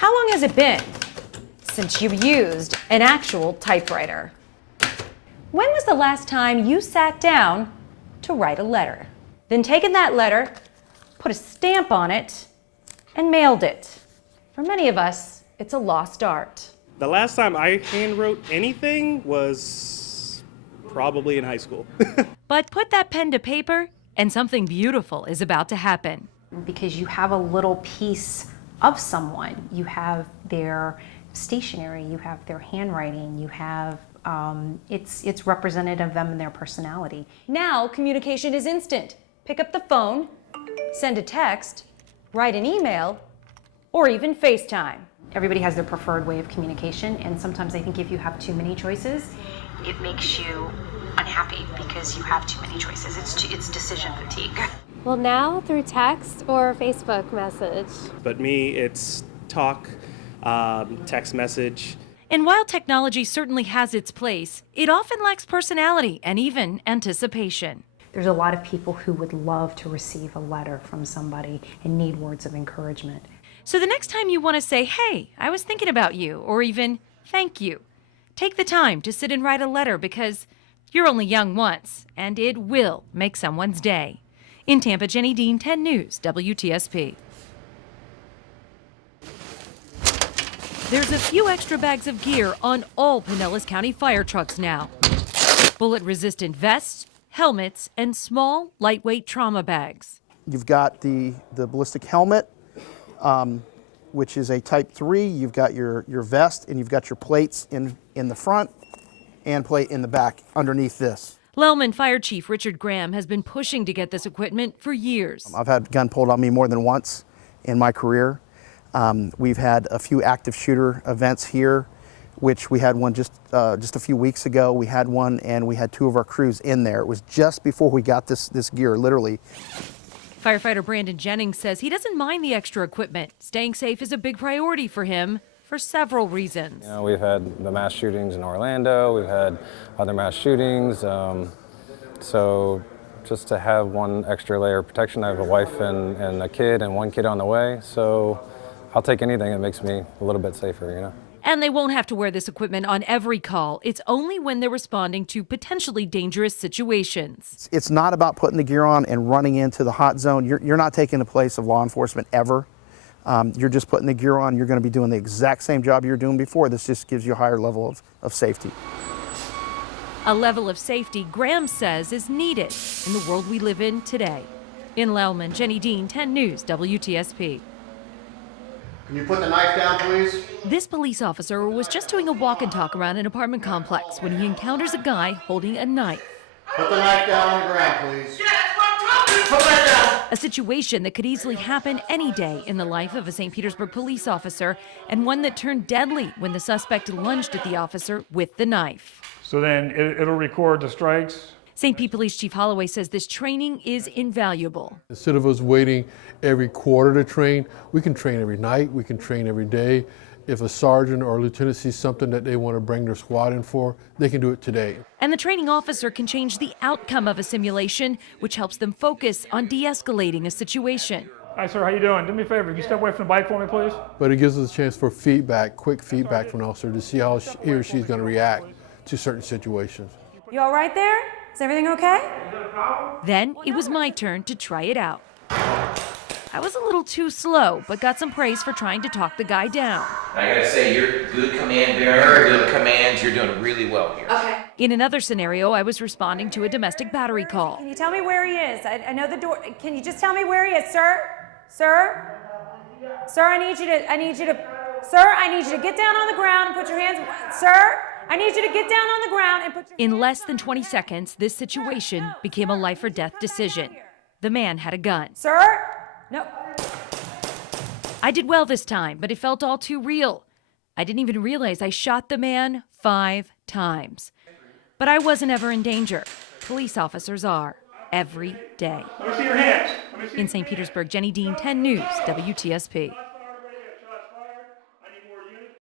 How long has it been since you've used an actual typewriter? When was the last time you sat down to write a letter? Then taken that letter, put a stamp on it, and mailed it. For many of us, it's a lost art. The last time I handwrote anything was probably in high school. But put that pen to paper, and something beautiful is about to happen. Because you have a little piece of someone. You have their stationery, you have their handwriting, you have, it's representative of them and their personality. Now, communication is instant. Pick up the phone, send a text, write an email, or even FaceTime. Everybody has their preferred way of communication, and sometimes I think if you have too many choices, it makes you unhappy because you have too many choices. It's decision fatigue. Well, now through text or Facebook message. But me, it's talk, text message. And while technology certainly has its place, it often lacks personality and even anticipation. There's a lot of people who would love to receive a letter from somebody and need words of encouragement. So the next time you want to say, hey, I was thinking about you, or even thank you, take the time to sit and write a letter because you're only young once, and it will make someone's day. In Tampa, Jenny Dean, 10 News, WTSP. There's a few extra bags of gear on all Pinellas County fire trucks now. Bullet-resistant vests, helmets, and small, lightweight trauma bags. You've got the ballistic helmet, which is a Type 3. You've got your vest, and you've got your plates in the front and plate in the back underneath this. Lellman Fire Chief Richard Graham has been pushing to get this equipment for years. I've had a gun pulled on me more than once in my career. We've had a few active shooter events here, which we had one just a few weeks ago. We had one, and we had two of our crews in there. It was just before we got this gear, literally. Firefighter Brandon Jennings says he doesn't mind the extra equipment. Staying safe is a big priority for him for several reasons. You know, we've had the mass shootings in Orlando, we've had other mass shootings, so just to have one extra layer of protection. I have a wife and a kid and one kid on the way, so I'll take anything that makes me a little bit safer, you know. And they won't have to wear this equipment on every call. It's only when they're responding to potentially dangerous situations. It's not about putting the gear on and running into the hot zone. You're not taking the place of law enforcement ever. You're just putting the gear on. You're going to be doing the exact same job you were doing before. This just gives you a higher level of safety. A level of safety Graham says is needed in the world we live in today. In Lellman, Jenny Dean, 10 News, WTSP. Can you put the knife down, please? This police officer was just doing a walk and talk around an apartment complex when he encounters a guy holding a knife. Put the knife down on the ground, please. Put that down! A situation that could easily happen any day in the life of a St. Petersburg police officer, and one that turned deadly when the suspect lunged at the officer with the knife. So then it'll record the strikes. St. Pete Police Chief Holloway says this training is invaluable. Instead of us waiting every quarter to train, we can train every night, we can train every day. If a sergeant or a lieutenant sees something that they want to bring their squad in for, they can do it today. And the training officer can change the outcome of a simulation, which helps them focus on de-escalating a situation. Hi, sir, how you doing? Do me a favor, can you step away from the bike for me, please? But it gives us a chance for feedback, quick feedback from an officer to see how he or she's going to react to certain situations. You all right there? Is everything okay? Then it was my turn to try it out. I was a little too slow, but got some praise for trying to talk the guy down. I gotta say, you're good command bearer, good commands, you're doing really well here. Okay. In another scenario, I was responding to a domestic battery call. Can you tell me where he is? I know the door. Can you just tell me where he is, sir? Sir? Sir, I need you to, sir, I need you to get down on the ground and put your hands, sir? I need you to get down on the ground and put your... In less than 20 seconds, this situation became a life or death decision. The man had a gun. Sir? No. I did well this time, but it felt all too real. I didn't even realize I shot the man 5 times. But I wasn't ever in danger. Police officers are, every day. Let me see your hands. In St. Petersburg, Jenny Dean, 10 News, WTSP.